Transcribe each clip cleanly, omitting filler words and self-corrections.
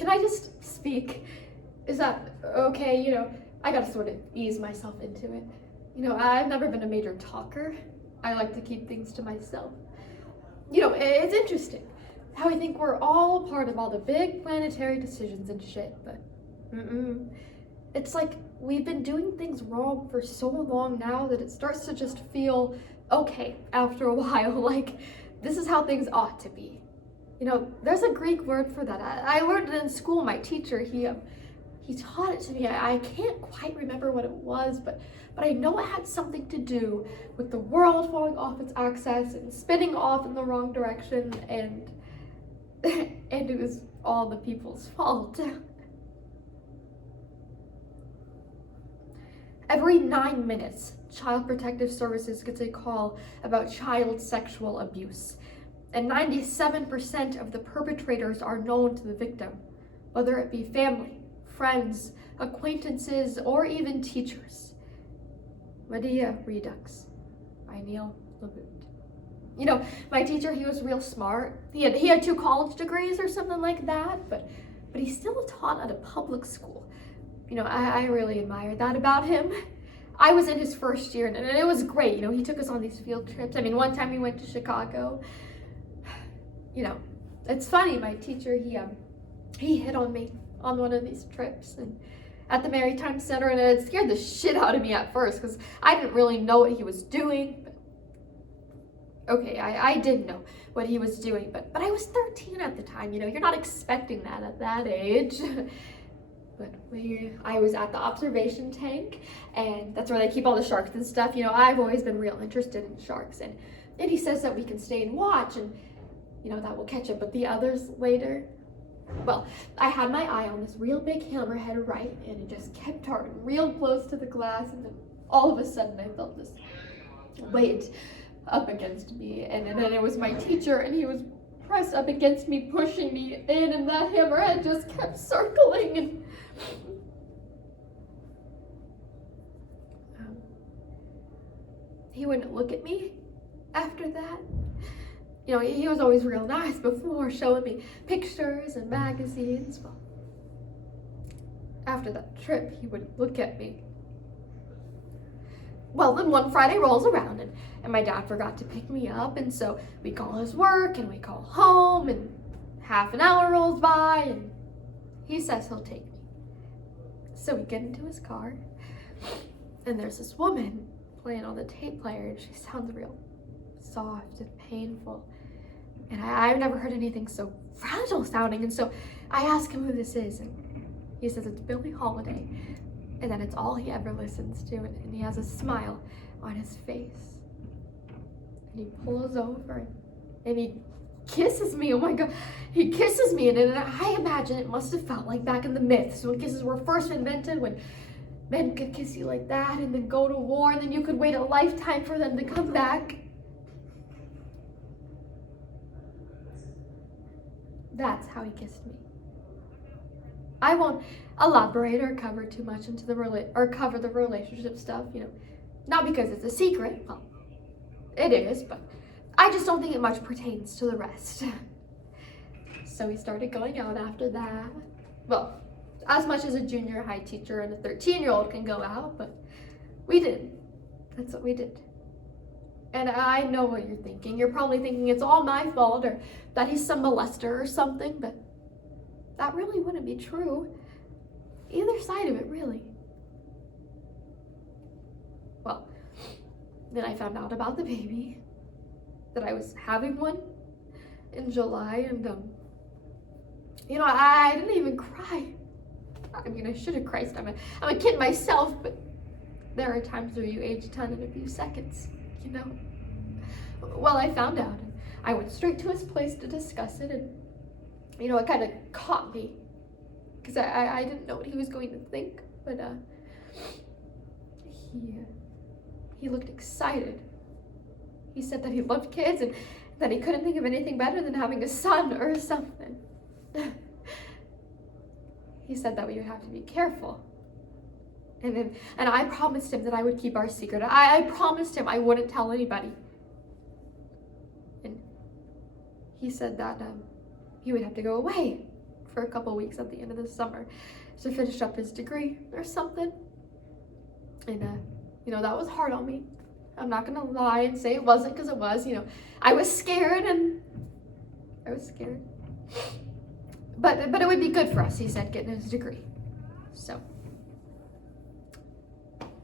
Can I just speak? Is that okay? I gotta sort of ease myself into it. I've never been a major talker. I like to keep things to myself. It's interesting how I think we're all a part of all the big planetary decisions and shit, but it's like we've been doing things wrong for so long now that it starts to just feel okay after a while, like this is how things ought to be. There's a Greek word for that. I learned it in school. My teacher, he taught it to me. I can't quite remember what it was, but I know it had something to do with the world falling off its axis and spinning off in the wrong direction, and it was all the people's fault. Every 9 minutes, Child Protective Services gets a call about child sexual abuse, and 97% of the perpetrators are known to the victim, whether it be family, friends, acquaintances, or even teachers. Medea Redux by Neil LaBute. My teacher, he was real smart. He had 2 college degrees or something like that, but he still taught at a public school. I really admired that about him. I was in his first year, and it was great. He took us on these field trips. One time we went to Chicago. It's funny, my teacher, he hit on me on one of these trips and at the Maritime Center, and it scared the shit out of me at first because I didn't really know what he was doing. Okay, I did know what he was doing, but I was 13 at the time. You're not expecting that at that age. But I was at the observation tank, and that's where they keep all the sharks and stuff. I've always been real interested in sharks, and he says that we can stay and watch, and that will catch up with the others later. Well, I had my eye on this real big hammerhead right, and it just kept darting real close to the glass, and then all of a sudden I felt this weight up against me, and then it was my teacher, and he was pressed up against me, pushing me in, and that hammerhead just kept circling, and he wouldn't look at me after that. He was always real nice before, showing me pictures and magazines. Well, after that trip, he would look at me. Well, then one Friday rolls around, and my dad forgot to pick me up, and so we call his work, and we call home, and half an hour rolls by, and he says he'll take me. So we get into his car, and there's this woman playing on the tape player, and she sounds real soft and painful. And I've never heard anything so fragile sounding, and so I ask him who this is, and he says it's Billie Holiday, and that it's all he ever listens to, and he has a smile on his face. And he pulls over, and he kisses me. Oh my God, he kisses me, and I imagine it must have felt like back in the myths when kisses were first invented, when men could kiss you like that and then go to war, and then you could wait a lifetime for them to come back. That's how he kissed me. I won't elaborate or cover too much into cover the relationship stuff, not because it's a secret. Well, it is, but I just don't think it much pertains to the rest. So we started going out after that. Well, as much as a junior high teacher and a 13-year-old can go out, but we did. That's what we did. And I know what you're thinking. You're probably thinking it's all my fault, or that he's some molester or something, but that really wouldn't be true. Either side of it, really. Well, then I found out about the baby, that I was having one in July, and I didn't even cry. I should have cried. I'm a kid myself, but there are times where you age 10 in a few seconds. Well, I found out, and I went straight to his place to discuss it, and it kind of caught me because I didn't know what he was going to think, but he looked excited. He said that he loved kids and that he couldn't think of anything better than having a son or something. He said that we would have to be careful. And I promised him that I would keep our secret. I promised him I wouldn't tell anybody. And he said that he would have to go away for a couple weeks at the end of the summer to finish up his degree or something. And, that was hard on me. I'm not gonna lie and say it wasn't, because it was. I was scared. But it would be good for us, he said, getting his degree. So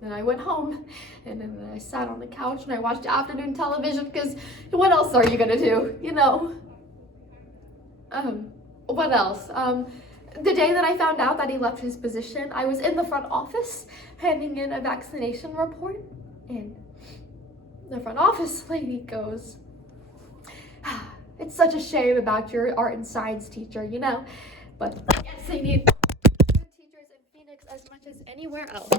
then I went home, and then I sat on the couch and I watched afternoon television, because what else are you gonna do, What else? The day that I found out that he left his position, I was in the front office handing in a vaccination report, and the front office lady goes, "It's such a shame about your art and science teacher, but yes, they need good teachers in Phoenix as much as anywhere else."